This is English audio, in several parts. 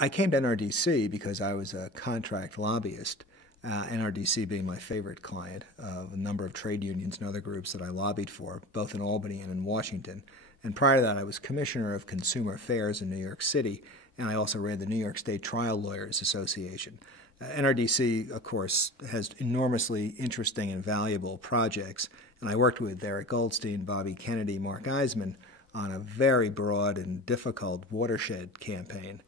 I came to NRDC because I was a contract lobbyist, NRDC being my favorite client of a number of trade unions and other groups that I lobbied for, both in Albany and in Washington. And prior to that, I was Commissioner of Consumer Affairs in New York City, and I also ran the New York State Trial Lawyers Association. NRDC, of course, has enormously interesting and valuable projects, and I worked with Eric Goldstein, Bobby Kennedy, Mark Eisman on a very broad and difficult watershed campaign.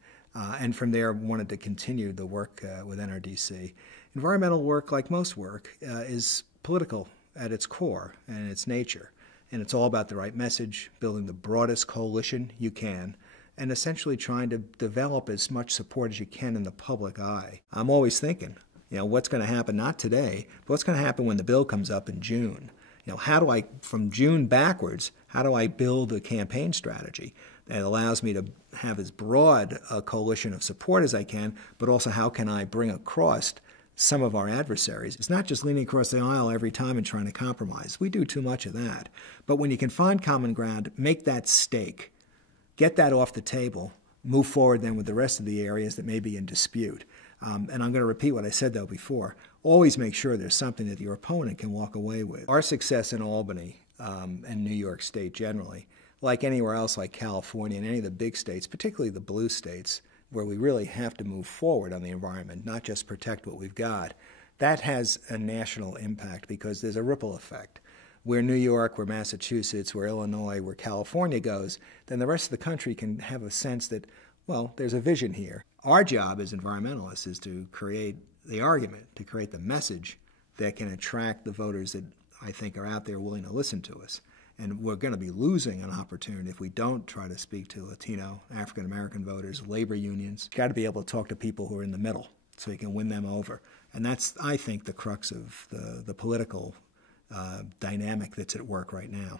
And from there, wanted to continue the work with NRDC. Environmental work, like most work, is political at its core and its nature. And it's all about the right message, building the broadest coalition you can, and essentially trying to develop as much support as you can in the public eye. I'm always thinking, what's going to happen, not today, but what's going to happen when the bill comes up in June? How do I, from June backwards, how do I build a campaign strategy that allows me to have as broad a coalition of support as I can, but also how can I bring across some of our adversaries? It's not just leaning across the aisle every time and trying to compromise. We do too much of that. But when you can find common ground, make that stake. Get that off the table. Move forward then with the rest of the areas that may be in dispute. And I'm going to repeat what I said, though, before. Always make sure there's something that your opponent can walk away with. Our success in Albany and New York State generally, like anywhere else like California and any of the big states, particularly the blue states, where we really have to move forward on the environment, not just protect what we've got, that has a national impact because there's a ripple effect. Where New York, where Massachusetts, where Illinois, where California goes, then the rest of the country can have a sense that, well, there's a vision here. Our job as environmentalists is to create the argument, to create the message that can attract the voters that I think are out there willing to listen to us. And we're going to be losing an opportunity if we don't try to speak to Latino, African-American voters, labor unions. You've got to be able to talk to people who are in the middle so you can win them over. And that's, I think, the crux of the political dynamic that's at work right now.